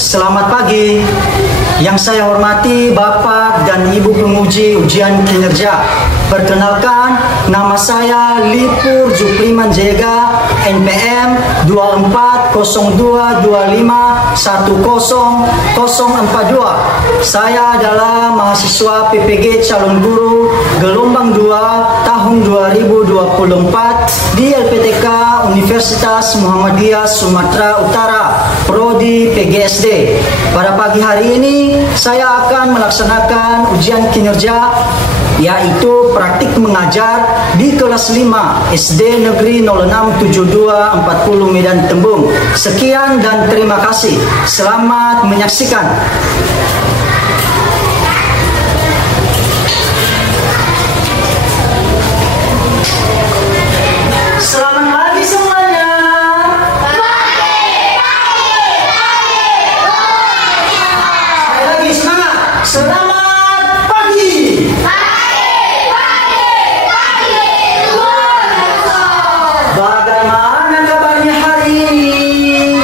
Selamat pagi. Yang saya hormati Bapak dan Ibu penguji ujian kinerja. Perkenalkan, nama saya Lipur Jupriman Jega, NPM 240225100042. Saya adalah mahasiswa PPG calon guru gelombang 2 tahun 2024 di LPTK Universitas Muhammadiyah Sumatera Utara, Prodi PGSD. Pada pagi hari ini saya akan melaksanakan ujian kinerja, yaitu praktik mengajar di kelas 5 SD Negeri 067240 Medan Tembung. Sekian dan terima kasih. Selamat menyaksikan. Selamat pagi semuanya. Sekali lagi semangat. Selamat pagi. Bagaimana kabarnya hari ini?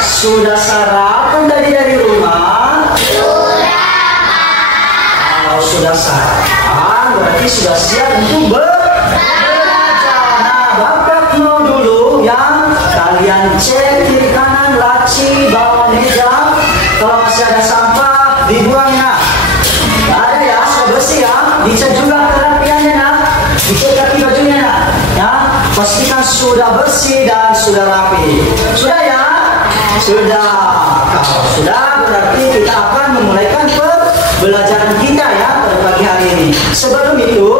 Sudah sarapan tadi dari rumah? Kalau sudah sarapan, berarti sudah siap untuk belajar. Nah, Bapak mau dulu yang kalian cek kiri kanan, laci, bawah meja. Kalau masih ada sampah, dibuangnya. Nggak ada ya, sudah bersih ya. Dicek juga kerapiannya, nak. Dicek kaki bajunya, nak. Ya, pastikan sudah bersih dan sudah rapi. Sudah ya? Sudah. Kalau sudah, berarti kita akan memulaikan pembelajaran kita ya pada pagi hari ini. Sebelum itu,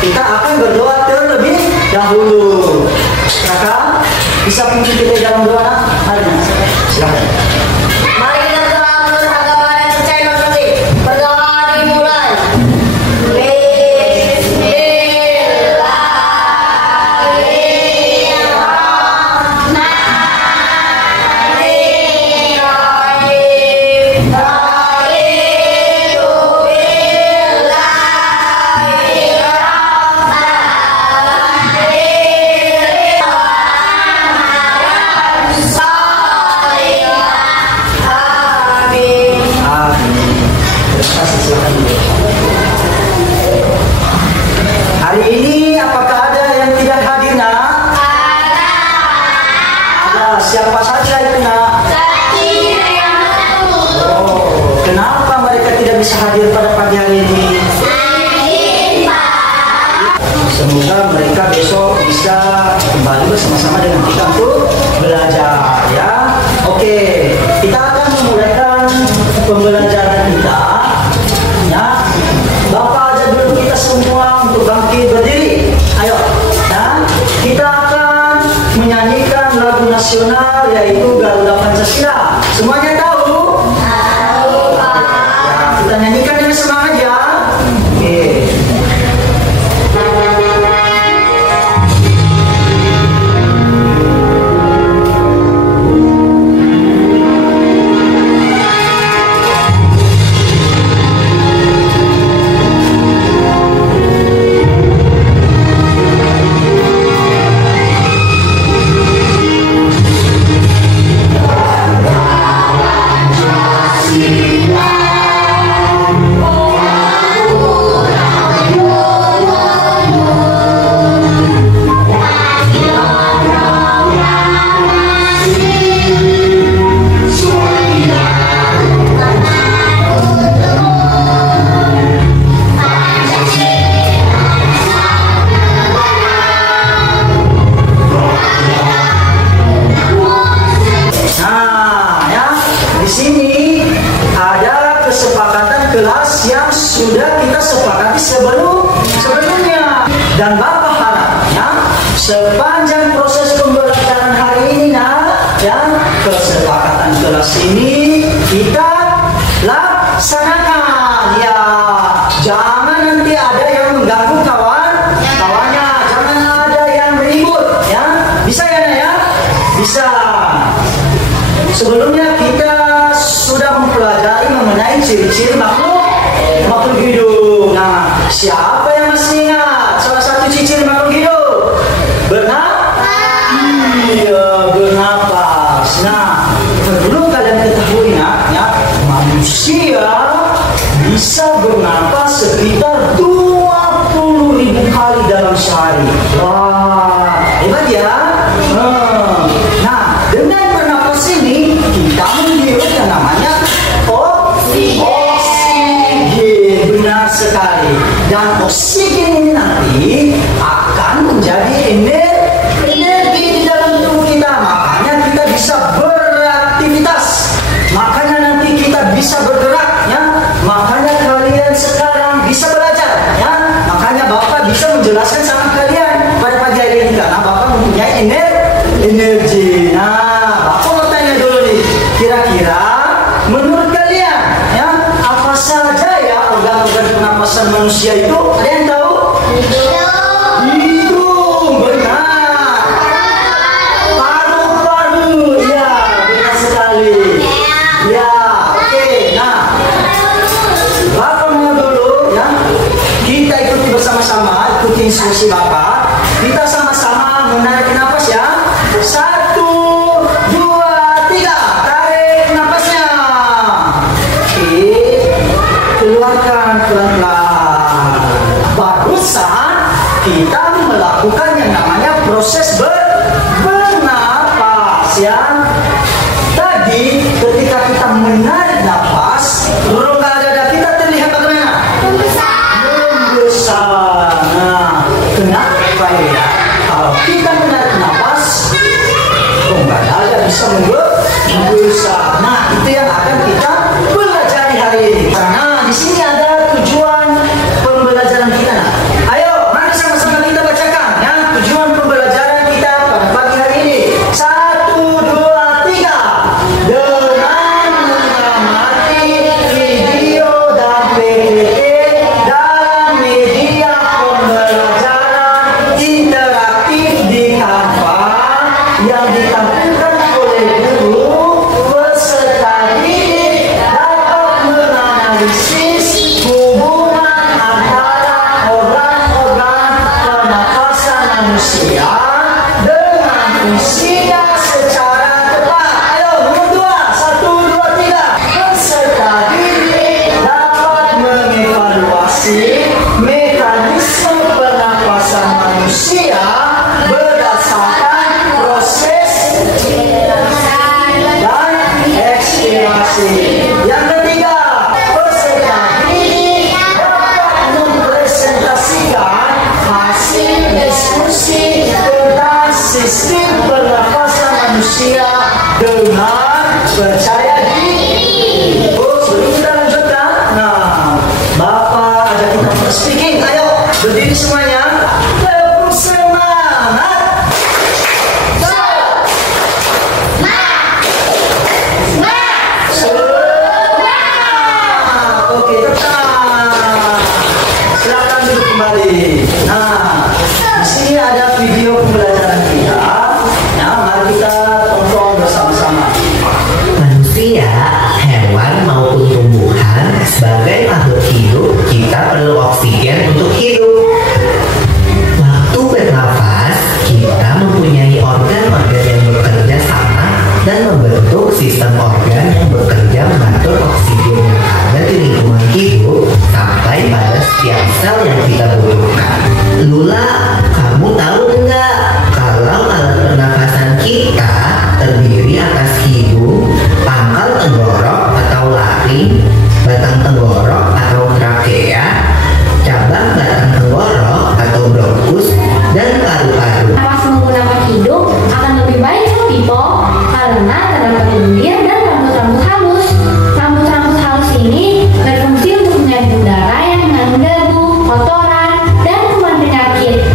kita akan berdoa terlebih dahulu. Kakak, bisa pimpin kita dalam doa? Mari, silakan. Mari kita telah beragama dan percaya nanti. Berdoa dimulai. Hari ini apakah ada yang tidak hadir, nak? Ada. Siapa saja itu, nak? Oh, kenapa mereka tidak bisa hadir pada pagi hari ini? Semoga mereka besok bisa kembali bersama-sama dengan kita untuk belajar ya. Oke, kita akan memulaikan pembelajaran kita ya. Bapak ajak dulu kita semua untuk bangkit berdiri. Ayo ya. Kita akan menyanyikan lagu nasional yaitu Garuda Pancasila. Semuanya tahu? Tahu, Pak. Ya, kita nyanyikan dengan semangat ya. Oke. Dan Bapak harapnya sepanjang proses pembelajaran hari ini, nah, ya, kesepakatan kelas ini kita laksanakan. Ya, jangan nanti ada yang mengganggu kawan-kawannya, jangan ada yang ribut, ya. Bisa ya, Nak, ya? Bisa. Sebelumnya kita sudah mempelajari mengenai ciri-ciri makhluk hidup. Nah, siapa yang masih ingat salah satu ciri makhluk hidup? Bernapas. Iya, bernapas. Nah, Perlu kalian ketahui ya, manusia bisa bernapas sekitar 20.000 kali dalam sehari. Wah, hebat ya. Nah, dengan bernapas ini kita menghirup yang namanya oksigen. Benar sekali. Dan oksigen ini nanti akan menjadi energi di dalam tubuh kita. Makanya kita bisa beraktivitas. Makanya nanti kita bisa bergerak ya. Makanya kalian sekarang bisa belajar ya. Makanya Bapak bisa menjelaskan sama kalian pada pagi hari ini karena Bapak mempunyai energi. Nah, Bapak mau tanya dulu nih, kira-kira menurut kalian ya apa saja ya organ-organ pernapasan manusia itu? Ada yang tahu? Hidung, benar. Paru-paru, ya benar sekali. Ya, oke. Nah, Bapak mau dulu ya. Kita ikuti bersama-sama, ikuti instruksi Bapak. Kita sama-sama menarik nafas ya. 1, 2, 3. Tarik nafasnya. Oke. Keluarkan pelan-pelan. Barusan kita melakukan yang namanya proses bernapas ya. Tadi ketika kita menarik nafas, rongga dada kita terlihat bagaimana? Membesar. Nah, kenapa ya? Kalau kita menarik nafas, rongga dada bisa membesar. Nah, itu yang akan kita pelajari hari ini. Karena di sini ada tujuan pembelajaran kita. Nah, ayo, mari sama-sama kita bacakan ya tujuan pembelajaran kita pada pagi hari ini. 1, 2, 3. Dengan mengamati video dan PPT dalam media pembelajaran interaktif di Canva yang ditampilkan oleh guru, peserta didik dapat menganalisis hubungan antara organ-organ pernapasan manusia dengan fungsinya secara tepat. Ayo, nomor 2. 1, 2, 3. Peserta didik dapat mengevaluasi mekanisme pernapasan manusia berdasarkan proses dan ekspirasi. Yang ketiga, peserta didik dapat mempresentasikan hasil diskusi tentang sistem pernapasan manusia dengan percaya diri. Oh, sebelum kita lanjutkan, nah, Bapak ajak kita untuk speaking. Ayo, berdiri semuanya. Ayo, semangat. Oke, tetap. Silakan duduk kembali. Nah, di sini ada video pembelajaran kita. Nah, mari kita tonton bersama-sama. Manusia, hewan maupun tumbuhan sebagai makhluk hidup kita perlu oksigen untuk hidup. Waktu bernafas, kita mempunyai organ-organ yang bekerja sama dan membentuk sistem organ yang bekerja mengatur oksigen yang ada di lingkungan hidup sampai pada setiap sel yang kita butuhkan. Lula, kamu tahu enggak kalau alat pernafasan kita terdiri atas hidung, pangkal tenggorok atau laring, batang tenggorok atau trakea, cabang batang tenggorok atau bronkus, dan paru-paru. Napas menggunakan hidung akan lebih baik loh Pipo, karena terdapat lendir dan rambut-rambut halus. Rambut-rambut halus ini berfungsi untuk menyaring udara yang mengandung debu, kotoran, dan kuman penyakit.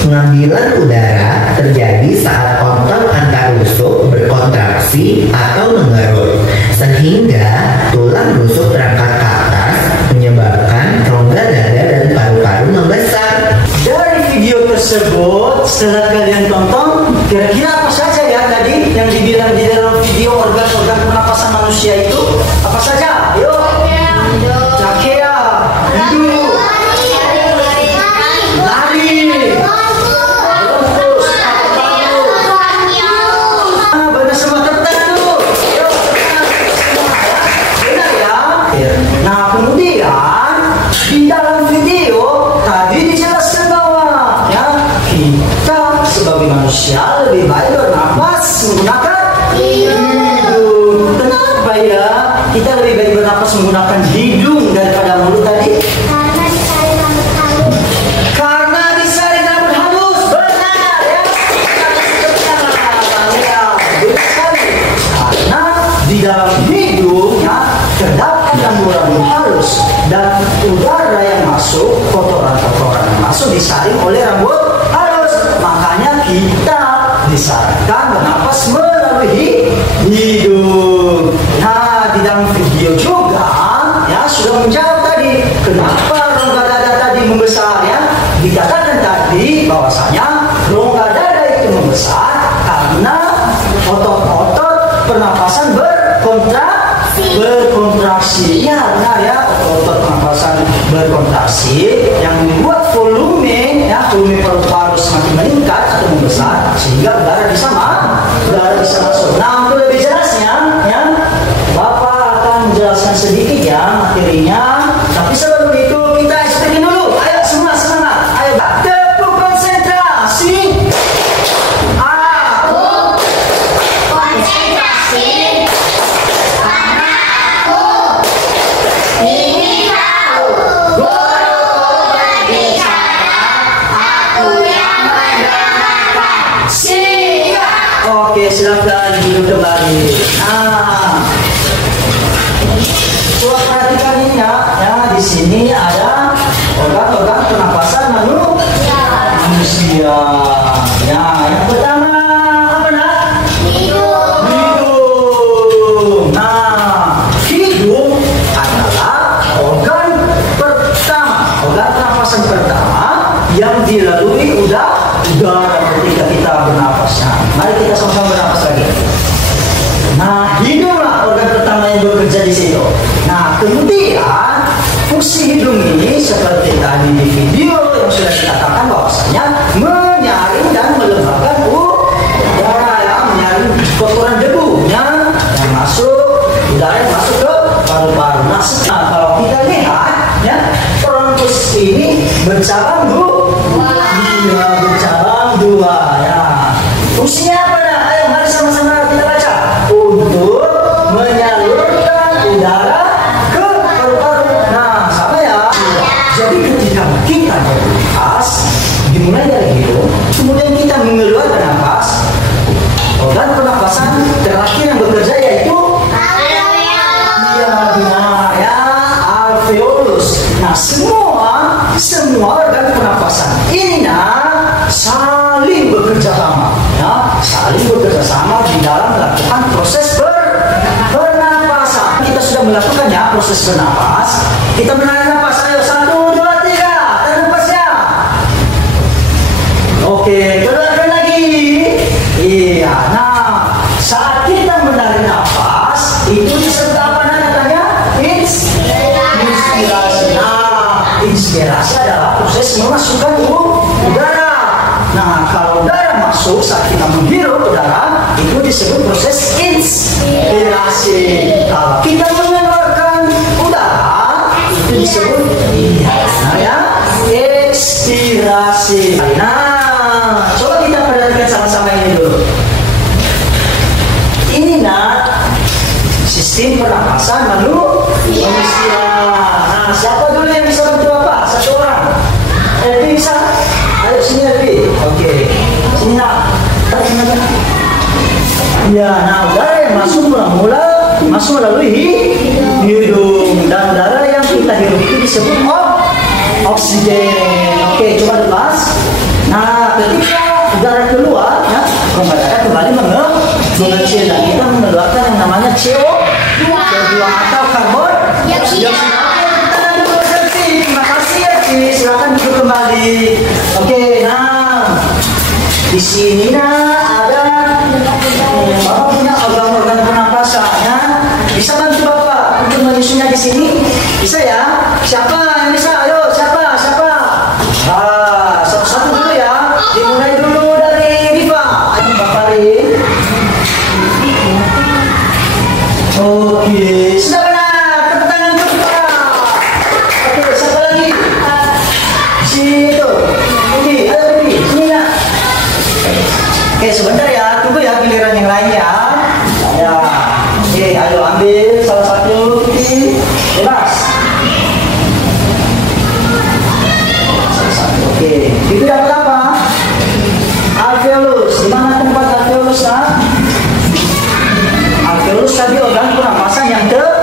Pengambilan udara terjadi saat otot antar rusuk berkontraksi atau mengerut, sehingga tulang rusuk terangkat ke atas, menyebabkan rongga dada dan paru-paru membesar. Dari video tersebut, setelah kalian tonton, kira-kira apa saja ya tadi yang dibilang di dalam video organ-organ pernapasan manusia itu? Apa saja? Yuk. Trakea, hidung, lari, bronkus, paru-paru. Benar semua, tetap. sebagai manusia lebih baik bernapas menggunakan hidung. Kenapa ya kita lebih baik bernapas menggunakan hidung daripada mulut tadi? Karena disaring rambut halus. Benar ya. Ya, betul sekali. Karena di dalam hidungnya terdapat rambut-rambut halus dan udara yang masuk, kotoran-kotoran yang masuk disaring oleh rambut halus. Makanya kita disarankan bernapas melalui hidung. Nah, di dalam video juga ya sudah menjawab tadi kenapa rongga dada tadi membesar ya. Dikatakan tadi bahwasanya rongga dada itu membesar karena otot-otot pernapasan berkontraksi. Ya benar ya, otot pernapasan berkontraksi yang membuat volume paru-paru semakin meningkat atau membesar sehingga udara bisa masuk. Nah, untuk lebih jelasnya ya Bapak akan menjelaskan sedikit ya materinya, tapi sebelum itu kita explain dulu. Ayo semua semangat, ayo tepuk konsentrasi. Aku konsentrasi karena aku ingin tahu guruku berbicara, aku yang mendengarkan. Siap. Oke, silakan duduk kembali. Nah, coba perhatikan ini ya. Di sini ada organ-organ pernapasan manusia. Ya, yang pertama apa nak? Hidung. Hidung. Nah, hidung adalah organ pernapasan pertama yang dilalui udara ketika kita bernapas. Nah, mari kita sama-sama bernapas lagi. Nah, hidunglah organ pertama yang bekerja di situ. Nah, kemudian fungsi hidung ini seperti tadi di video yang sudah dikatakan bahwasanya menyaring dan melembabkan udara yang menyaring kotoran debunya yang masuk, udara yang masuk ke paru-paru. Nah, kalau kita lihat ya, bronkus ini bercabang dia bercabang dua ya. Fungsinya apa dah? Ayo mari sama-sama kita baca. Untuk menyalurkan udara ke paru-paru. Nah, sama ya. Jadi ketika kita bernapas, dimulai dari hidung, kemudian kita mengeluarkan nafas. Organ pernapasan terakhir yang bekerja yaitu alveolus. Nah, semua organ pernapasan ini saling bekerja sama, ya, saling bekerja sama di dalam melakukan proses pernapasan. Kita sudah melakukannya proses bernapas. Kita menarik nafas. Ayo 1, 2, 3. Tarik nafasnya. Oke, keluarkan lagi. Iya. Nah, saat kita menarik nafas itu disebut apa namanya? Inspirasi. Nah, inspirasi adalah proses memasukkan udara. Nah, kalau udara masuk saat kita menghirup udara itu disebut proses inspirasi. Kalau kita mengeluarkan udara itu disebut ekspirasi. Nah, coba kita perhatikan sama-sama ini dulu. Ini sistem pernapasan manusia. Nah, siapa dulu yang bisa bantu Bapak? Satu orang. Elvi bisa? Ayo sini Elvi. Oke. Sini nak. Tarik sini. Ya, nah udara yang masuk masuk melalui hidung dan udara yang kita hirup itu disebut oksigen. Oke, coba lepas. Nah, ketika udara keluar, ya, rongga dada kembali mengecil dan kita mengeluarkan yang namanya CO2 atau karbon dioksida. Terima kasih ya, silakan duduk kembali. Oke, nah di sini ada Bapak punya organ-organ pernapasan ya. Bisa bantu Bapak untuk menyusunnya di sini? Bisa ya? Siapa yang bisa? Ayo, siapa? Satu-satu dulu ya. Dimulai dulu dari Riva. Ayo Bapak Rin. Oke, sudah benar. Tepuk tangan untuk Bapak. Oke, siapa lagi? Situ. Ini, ayo ini. Sini ya. sebentar ya, tunggu ya giliran yang lain ya. Ya, oke, ayo ambil salah satu pipi, bebas. Salah satu, oke. Pipi dapat apa? Alveolus. Di mana tempat alveolus nak? Alveolus tadi organ pernapasan yang terakhir.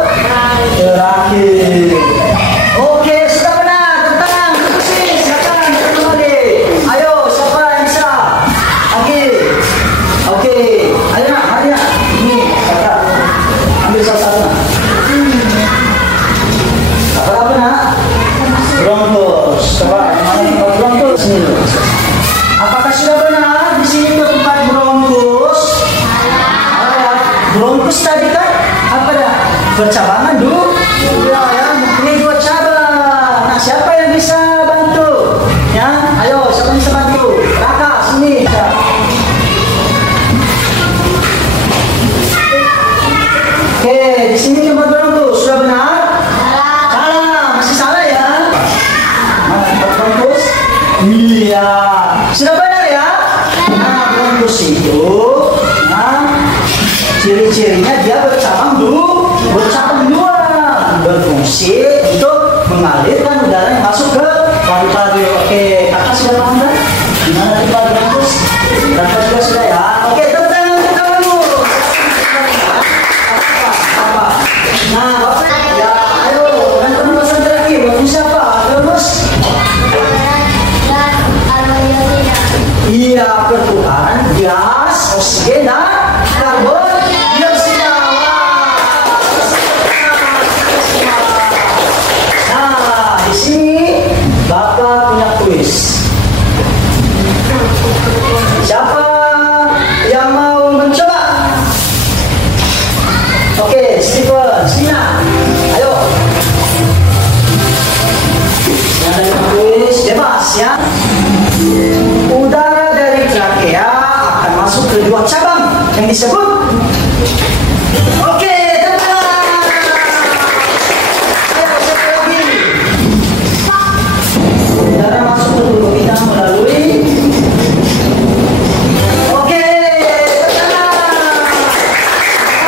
Oke, sudah benar. Tentang kursi, silakan kembali. Ayo, siapa yang bisa? Oke, ayo nak, mari nak. Ini, kakak. Ambil salah satu nak. Apa nak? Bronchus. Coba, mana tempat bronchus? Sini dulu. Apakah sudah benar di sini itu tempat bronchus? Bronchus tadi kan apa dah? Bercabangan dulu. Ya, ini 2 cabang. Nah, siapa yang bisa bantu? Ya, ayo, siapa yang bisa bantu? Kakak, sini. Oke, di sini tempat bronchus sudah benar? Salah, masih salah ya? Mana tempat bronchus? Iya, sudah benar ya? Nah, bronchus itu, ciri-cirinya dia bercabang dua, berfungsi untuk mengalirkan udara yang masuk ke paru-paru. Oke, kakak sudah paham kan? Gimana tempat bronchus? Kakak juga sudah ya? Oke, tepuk tangan untuk kamu. Apa? Nah, bapak, ya, ayo, dan penulisan terakhir, berfungsi apa? Terus? Iya, pertukaran gas, oksigen, dan karbon dioksida. Nah, di sini Bapak punya kuis. Siapa yang mau mencoba? Oke, Steven, Sina, ayo. Yang dari kuis bebas ya. Udara dari trakea akan masuk ke 2 cabang yang disebut. Oke, teman. Ayo, satu lagi. Udara masuk ke tubuh kita melalui. Oke, teman.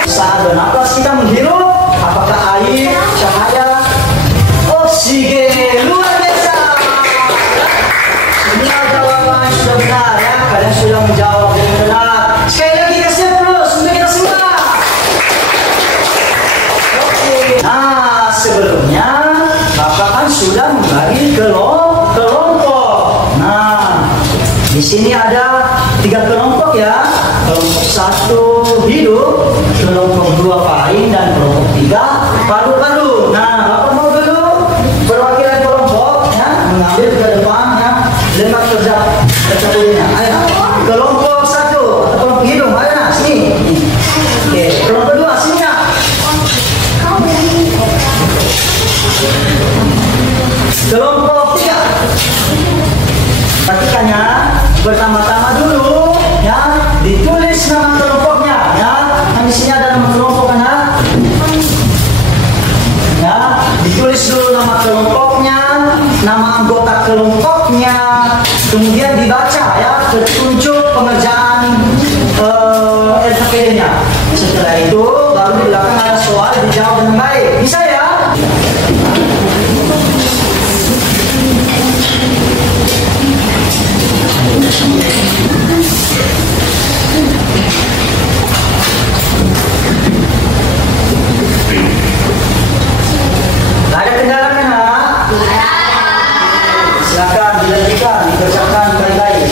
Saat bernapas kita menghirup, apakah air, cahaya, oksigen? Luar biasa. Semua jawaban sudah benar ya. Kalian sudah menjawab dengan benar. Sekali lagi kasih terus untuk kita semua. Oke. Nah, sebelumnya Bapak kan sudah membagi kelompok. Nah, di sini ada 3 kelompok ya. Kelompok 1 hidup, kelompok 2 faring, dan kelompok 3 paru-paru. Nah, Bapak mau dulu perwakilan kelompok ya, mengambil ke depan ya, lempar kerja dulunya. Ayo, kelompok 1 atau kelompok hidup, ayo nah, sini. Oke, kelompok 2 sini ya. Kelompok 3. Perhatikannya, pertama-tama dulu ya, ditulis nama kelompoknya ya. Kan di sini ada nama kelompok kan ya. Ditulis dulu nama kelompoknya, nama anggota kelompoknya, kemudian dibaca ya petunjuk pengerjaan LKPD-nya. Setelah itu baru di belakang ada soal, dijawab dengan baik. Bisa ya? Ada kendala kan? Silakan dilanjutkan, dikerjakan baik-baik.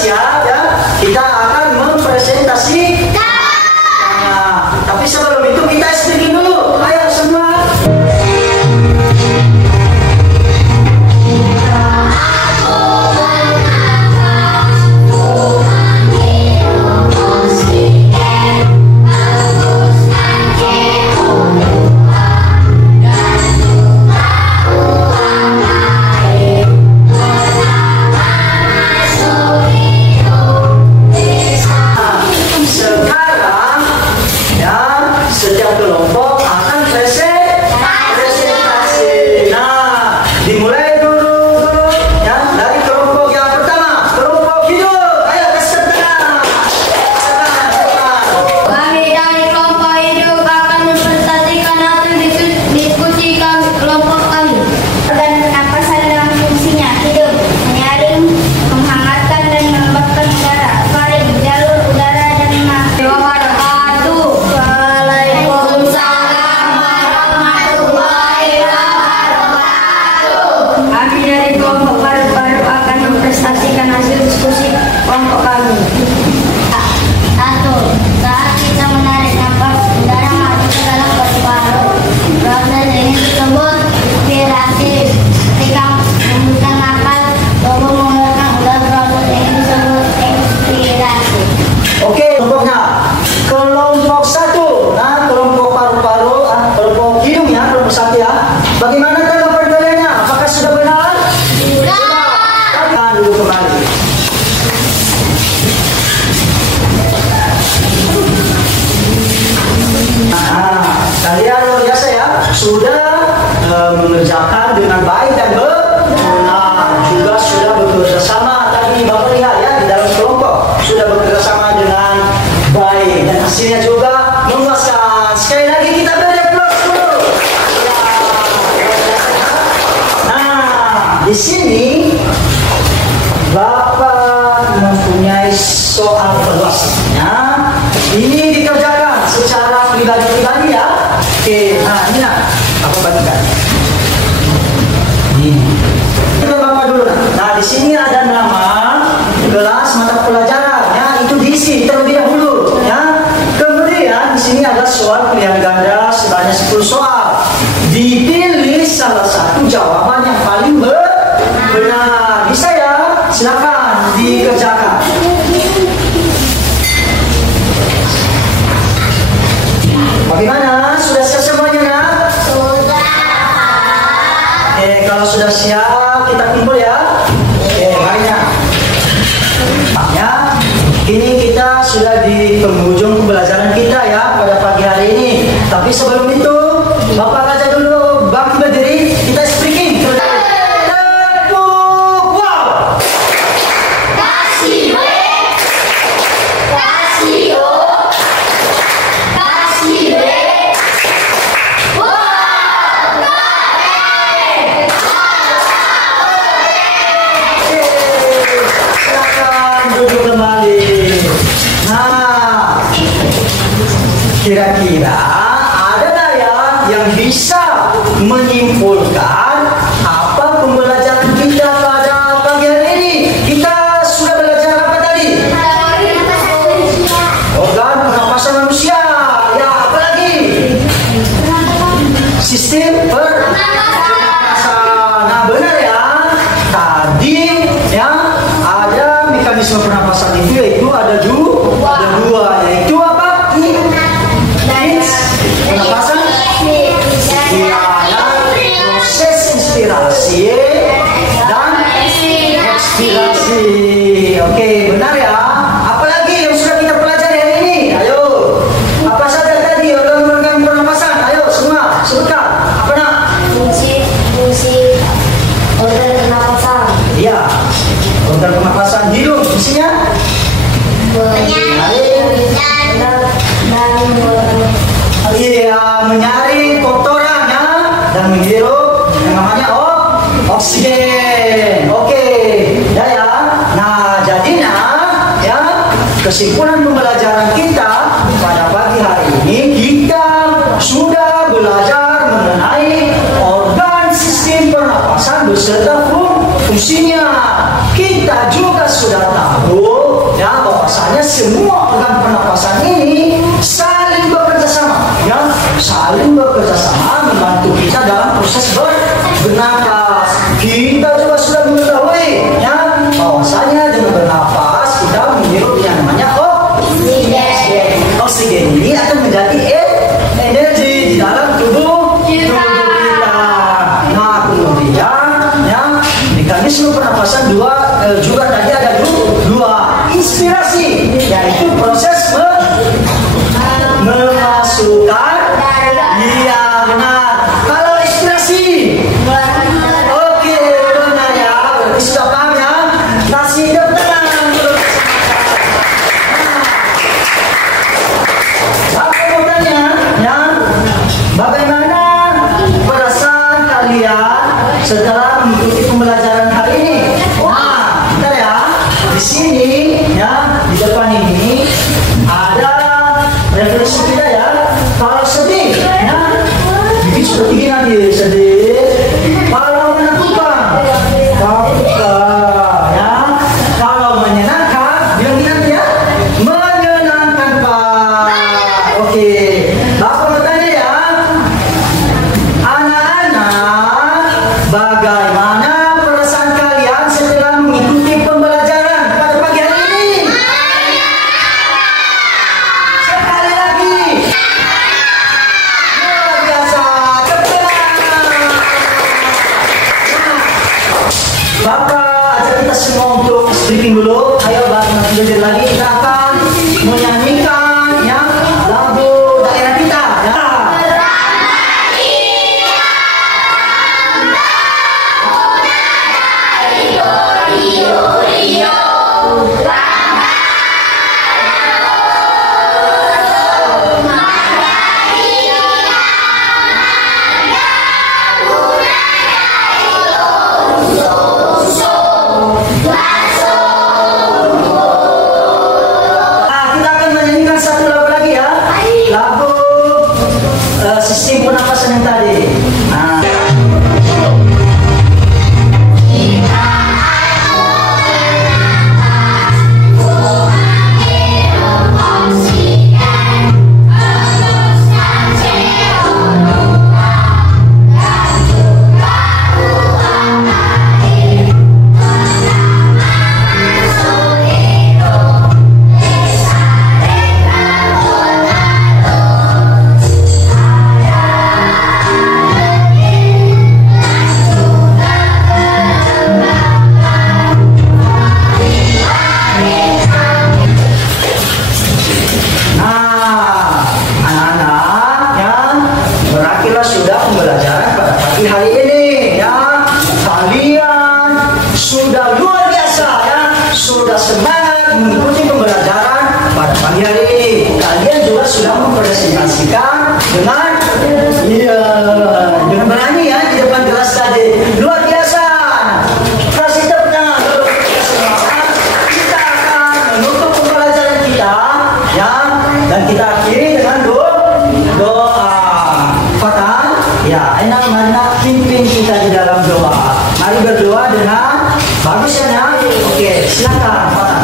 siap ya, kita akan mempresentasikan. Nah, tapi sebelum itu kita speaking dulu. Ayo semua. Sekarang ya, setiap kelompok akan presentasi. Nah, dimulai dulu ya dari kelompok yang pertama, kelompok hidup. Ayo kasih tangan. Kami dari kelompok hidup akan mempresentasikan hasil diskusi kelompok kami. Organ pernapasan dalam fungsinya hidup, menyaring, menghangatkan dan melembabkan udara, faring, jalur udara dan Waalaikumsalam warahmatullahi wabarakatuh. Kami dari kelompok paru-paru akan mempresentasikan hasil diskusi kelompok kami. 1. Saat kita menarik nafas, udara masuk ke dalam paru-paru. Proses ini disebut inspirasi. Ketika membuka nafas, tubuh mengeluarkan udara. Proses ini disebut ekspirasi. Oke, kelompoknya. Kelompok satu, nah kelompok paru-paru, kelompok hidung ya, kelompok satu ya. Bagaimana tanggapan kalian? Apakah sudah benar? Sudah. Dulu kembali. Nah, kalian luar biasa ya, sudah mengerjakan dengan baik dan benar, juga sudah bekerja sama. Tadi Bapak lihat ya di dalam kelompok sudah bekerja sama dengan baik dan hasilnya juga memuaskan. Sekali lagi kita beri aplaus dulu. Nah, di sini Bapak mempunyai soal evaluasinya. Ini dikerjakan secara pribadi-pribadi ya. Oke, nah ini nak, aku bagikan. Ini. Kita Bapak dulu. Nah, di sini ada nama kelas mata pelajaran ya, itu diisi terlebih dahulu ya. Kemudian di sini ada soal pilihan ganda sebanyak 10 soal. Dipilih salah satu jawaban yang paling benar. Bisa ya? Silakan dikerjakan. Bagaimana? Sudah siap semuanya nak? Sudah. Oke, kalau sudah siap kita kumpul ya. Oke, marinya. Ya, ini kita sudah di penghujung pembelajaran kita ya pada pagi hari ini. Tapi sebelum itu, Bapak baca dulu bangkit berdiri, kita speaking. Tepuk wow. Kasih we. Kasih yo. Kasih we. Silakan duduk kembali. Nah, kira-kira ada nggak ya yang bisa menyimpulkan apa pembelajaran kita pada pagi hari ini? Kita sudah belajar apa tadi? Organ pernapasan manusia. Ya, apa lagi? Sistem pernapasan. Nah, benar ya. Tadi ya ada mekanisme pernapasan itu, yaitu ada dua, yaitu apa? Pernapasan. Iya, ya. Proses inspirasi dan ekspirasi. Oke, benar ya. Apalagi yang sudah kita pelajari hari ini? Ayo. Apa saja tadi organ-organ pernapasan? Ayo semua sebutkan. Apa nak? Fungsi organ pernapasan. Iya. Organ pernapasan hidung fungsinya iya, menyaring kotoran ya dan menghirup yang namanya oksigen. Oke, ya. Nah, jadinya ya kesimpulan pembelajaran kita pada pagi hari ini, kita sudah belajar mengenai organ sistem pernapasan beserta fungsi diskusinya kita juga sudah tahu ya bahwasanya semua organ pernapasan ini saling bekerja sama, ya, saling bekerja sama membantu kita dalam proses bernapas. Kita juga sudah mengetahui ya bahwasanya dengan bernapas kita menghirup yang namanya oksigen. Oksigen ini akan menjadi energi di dalam tubuh kita. Nah, kemudian ya mekanisme pernapasan juga tadi ada dua inspirasi, yaitu proses memasukkan. Iya benar. Kalau inspirasi, oke benar ya. Berarti sudah paham ya. Nasi tenang. Saya mau tanya, ya, bagaimana perasaan kalian setelah mengikuti pembelajaran hari ini? Nah, bentar ya. Di sini, ya, di depan ini ada referensi kita ya. Kalau sedih, ya, bikin seperti ini nanti sedih. Kalau menakutkan, ya. Kalau menyenangkan, bilang nanti ya, menyenangkan Pak. Oke, Bapak bertanya ya, anak-anak, bagaimana perasaan kalian setelah mengikuti pembelajaran pada pagi hari ini? Sekali lagi. Luar biasa. Bapak ajak kita semua untuk stripping dulu. Ayo Bapak belajar lagi. Kita akan menyanyikan yang lagu daerah kita. Ya. Kita akan menyanyikan satu lagu lagi ya. Lagu sistem pernapasan yang tadi. Nah. Nah, anak-anak ya, berakhirlah sudah pembelajaran pada pagi hari ini ya. Kalian sudah luar biasa ya, sudah semangat mengikuti pembelajaran pada pagi hari ini. Kalian juga sudah mempresentasikan dengan berani ya di depan kelas tadi. Luar biasa. Kasih tepuk tangan untuk kita semua. Kita akan menutup pembelajaran kita ya, dan kita akhiri dengan doa. Fatan, ya, enak pimpin kita di dalam doa. Mari berdoa dengan bagus ya. Oke, silakan Fatan.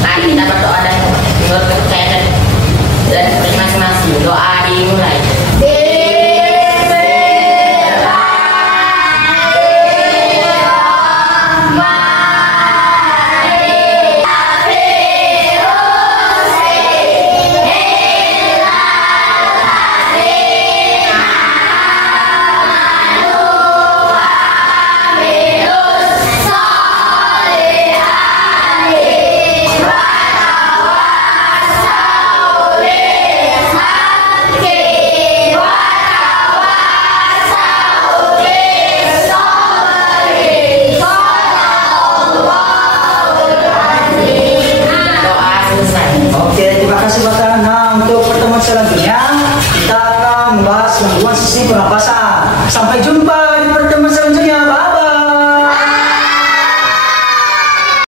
Mari kita berdoa dan menurut kepercayaan dan masing-masing doa dimulai.